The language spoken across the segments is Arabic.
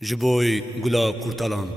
Jiboy Gula Kurtalan.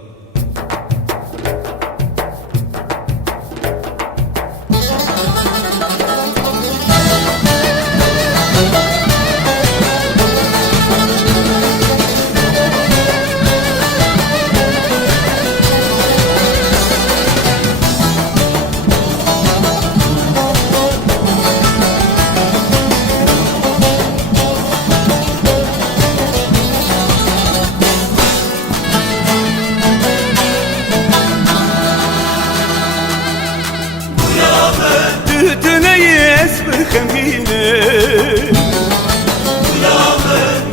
خمينة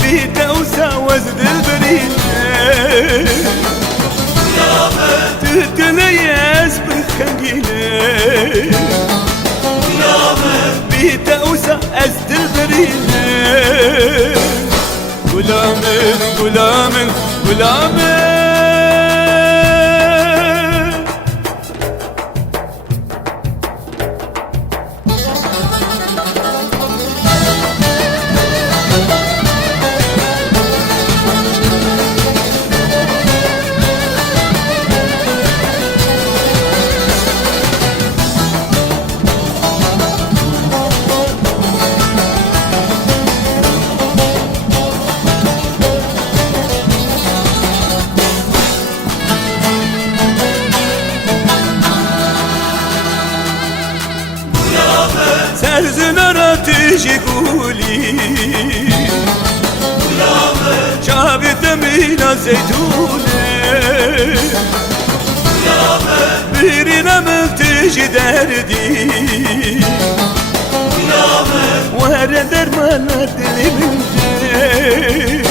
بيتا وساوز البرينة تتنيس بالخمينة بيتا وساوز البرينة غلامن غلامن غلامن سرزنارا تيجي قولي شابت مينا زيتونة بيرنا من تيجي دردي ورد درمانا دلي من دي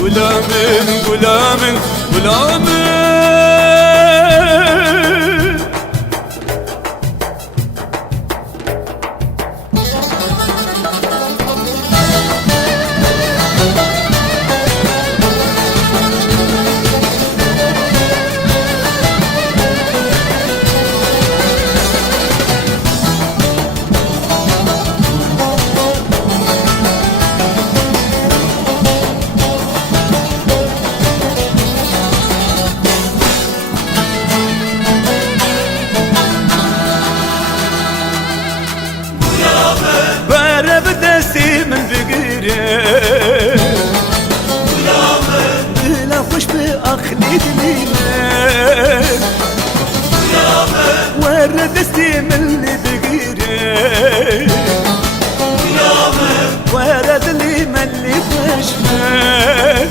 غلامن غلامن غلامن من بقيره بلا خوش بأخلي دليله ورد دستي من اللي بقيره ورد اللي من اللي بشمه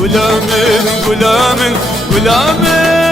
غلامن غلامن غلامن